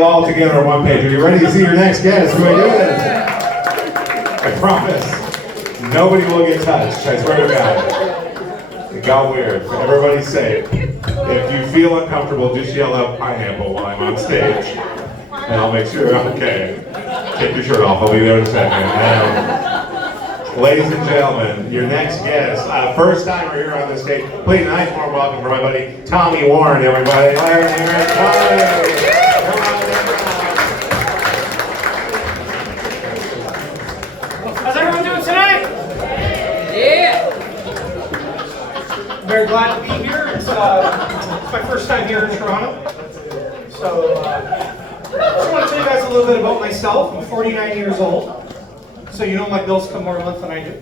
all together on one page. Are you ready to see your next guest? Who it is? I promise, nobody will get touched. I swear to God. It got weird. Everybody's safe. If you feel uncomfortable, just yell out pineapple while I'm on stage, and I'll make sure you're okay. Take your shirt off. I'll be there in a second. Ladies and gentlemen, your next guest, first timer here on the stage. Please, nice warm welcome for my buddy Tommy Warren, everybody. Tommy. How's everyone doing tonight? Yeah! Very glad to be here. It's my first time here in Toronto. So, I just want to tell you guys a little bit about myself. I'm 49 years old. So you know my bills come more a month than I do.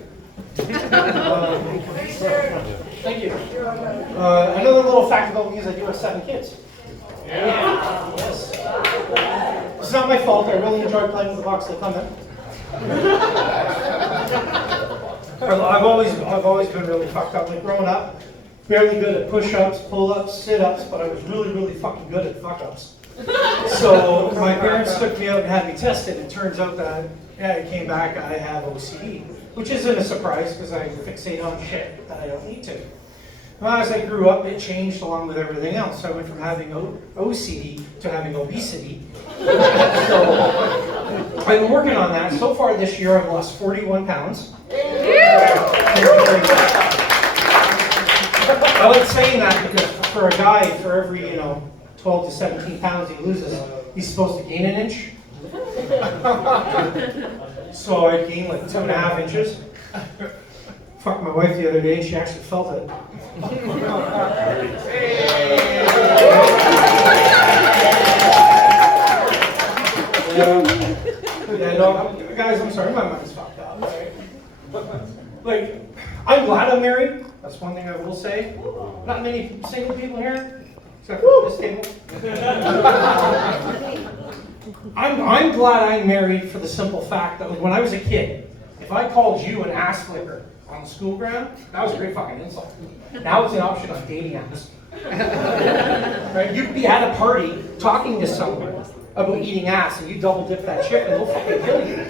Thank you. Another little fact about me is I do have 7 kids. Yeah. Yes. It's not my fault. I really enjoy playing with the box they come in. I've always been really fucked up. Like growing up, barely good at push-ups, pull-ups, sit-ups, but I was really fucking good at fuck-ups. So my parents took me out and had me tested. It turns out that it came back I have OCD, which isn't a surprise because I fixate on shit that I don't need to. Well, as I grew up, it changed along with everything else. I went from having OCD to having obesity. So I've been working on that. So far this year, I've lost 41 pounds. I like saying that because for a guy, for every 12 to 17 pounds he loses, he's supposed to gain an inch. So I gained like 2.5 inches. Fucked my wife the other day and she actually felt it. Guys, I'm sorry, my mind's fucked up, right? Like, I'm glad I'm married. That's one thing I will say. Not many single people here, except for this table. I'm glad I'm married for the simple fact that when I was a kid, if I called you an ass flicker on the school ground, that was a great fucking insult. Now it's an option on dating apps. Right? You'd be at a party talking to someone about eating ass and you double dip that chip and they'll fucking kill you.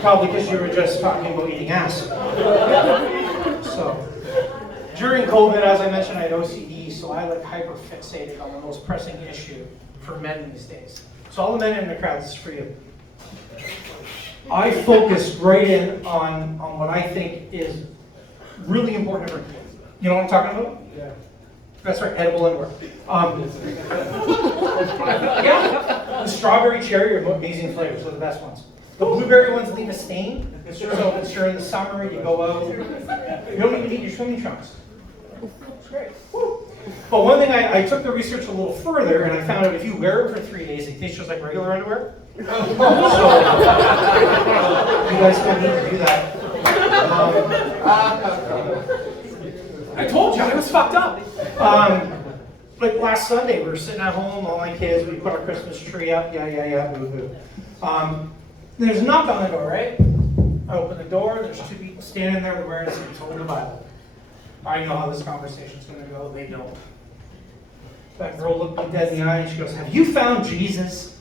Probably because you were just talking about eating ass. So, during COVID, as I mentioned, I had OCD, so I hyper-fixated on the most pressing issue for men these days. So all the men in the crowd, this is for you. I focused right in on what I think is really important for kids. You know what I'm talking about? Yeah. That's right, edible underwear. Yeah, the strawberry cherry are amazing flavors, they're the best ones. The blueberry ones leave a stain, so if you're in the summer and you go out, you don't even need your swimming trunks. It's great. Woo. But one thing, I took the research a little further and I found out if you wear it for 3 days, it tastes just like regular underwear. So, you guys don't need to do that. I told you, I was fucked up. Like last Sunday, we were sitting at home, all my kids, we put our Christmas tree up, yeah, boo-boo. There's a knock on the door, right? I open the door, there's 2 people standing there, they're wearing some holding the Bible. I know how this conversation's going to go, they don't. That girl looked me dead in the eye and she goes, "Have you found Jesus?"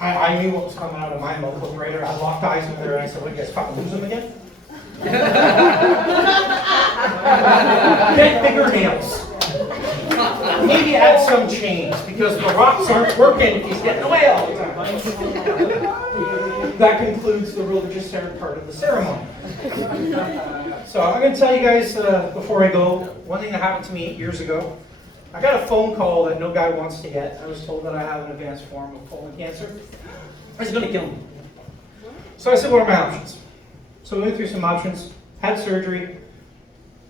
I knew what was coming out of my mouth, looked right at her, I locked eyes with her and I said, "What, you guys fucking lose him again?" Get bigger nails. Maybe add some chains, because the rocks aren't working if he's getting away all the time. That concludes the religious part of the ceremony. So I'm going to tell you guys, before I go, one thing that happened to me 8 years ago. I got a phone call that no guy wants to get. I was told that I have an advanced form of colon cancer. It's going to kill me. So I said, what are my options? So we went through some options, had surgery,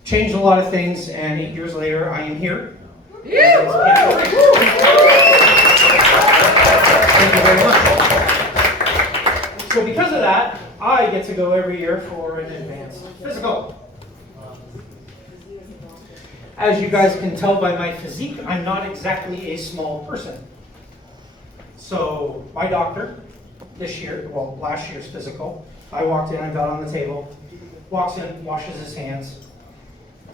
changed a lot of things, and 8 years later, I am here. Thank you very much. So because of that, I get to go every year for an advanced physical. As you guys can tell by my physique, I'm not exactly a small person. So my doctor, last year's physical, I walked in, I got on the table, walks in, washes his hands,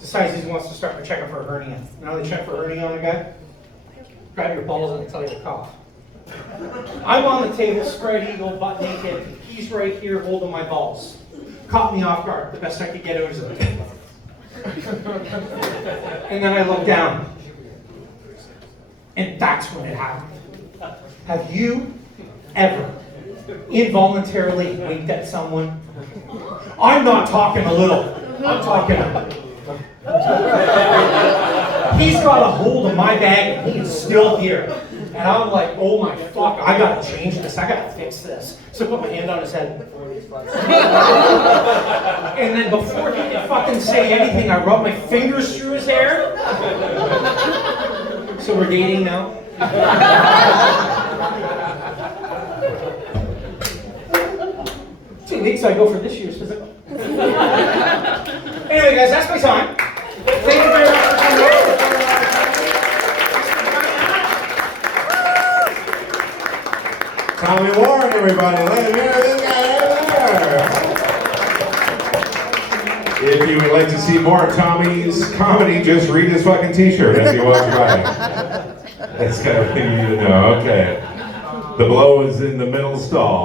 decides he wants to start a checkup for a hernia. You know how they check for a hernia on a guy? grab your balls and tell you to cough. I'm on the table, spread eagle, butt naked. He's right here holding my balls. Caught me off guard. The best I could get out is a table. And then I look down. And that's when it happened. Have you ever involuntarily winked at someone? I'm not talking a little. I'm talking He's got a hold of my bag and he is still here. And I'm like, oh my fuck, I gotta change this. I gotta fix this. So I put my hand on his head. And then before he could fucking say anything, I rubbed my fingers through his hair. So we're dating now. 2 weeks I go for this year's physical. Anyway, guys, that's my time. Thank you very much for coming. Tommy Warren, everybody. Let him hear this guy right there. If you would like to see more of Tommy's comedy, just read his fucking t-shirt as you watch by. That's kind of thing you need to know. Okay. The blow is in the middle stall.